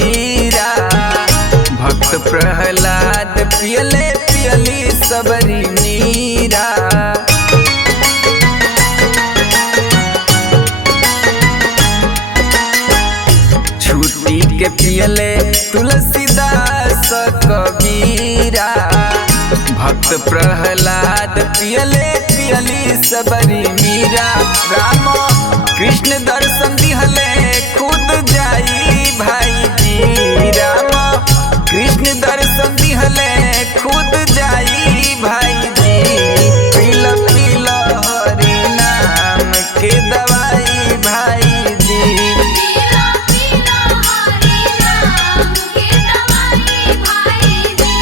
कबीरा। भक्त प्रहलाद पियले पियली सबरी नीरा। छुट्टी के पियले तुलसीदास कबीरा। भक्त प्रहलाद पियले पियली सबरी मीरा। राम कृष्ण दर्शन दिहले खुद जाई भाई जी। राम कृष्ण दर्शन दिहले खुद जाई भाई जी। पील पील हरि नाम के दवाई भाई जी। पीला पीला हरि नाम के दवाई भाई जी।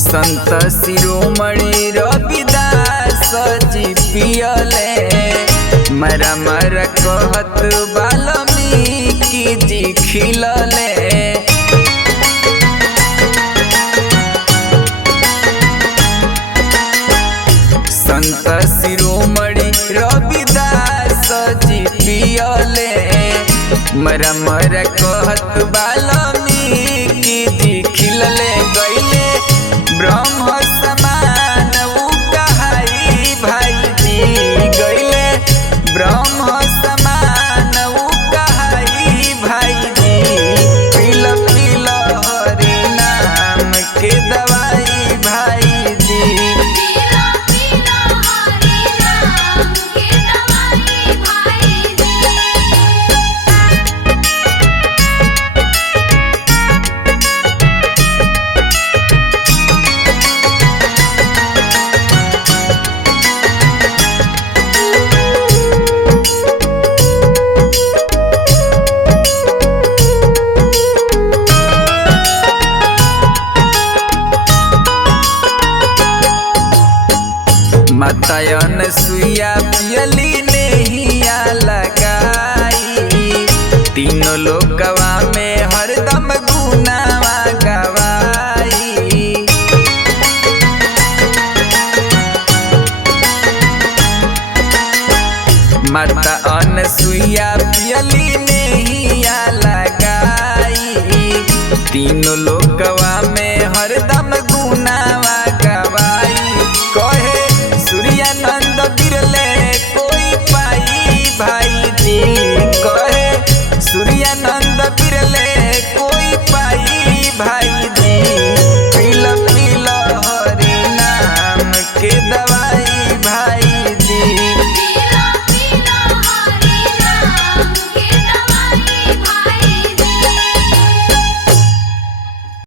संत शिरोमणि रविदास जी पियले। मरा मरा कहत वाल्मीकि जी खिलले। संत शिरोमणि रविदास जी पियले। मरा मरा कहत वाल्मीकि जी खिलले। गईले ब्रह्म समान उ कहाई भाई जी। गईले ब्रह्म समान उ कहाई भाई जी। पील पील हरि नाम के दवाई भाई जी। पीला पीला हरि नाम के दवाई भाई जी। माता अनसुईया पियली नेहिया लगाई। तीनों लोकवा में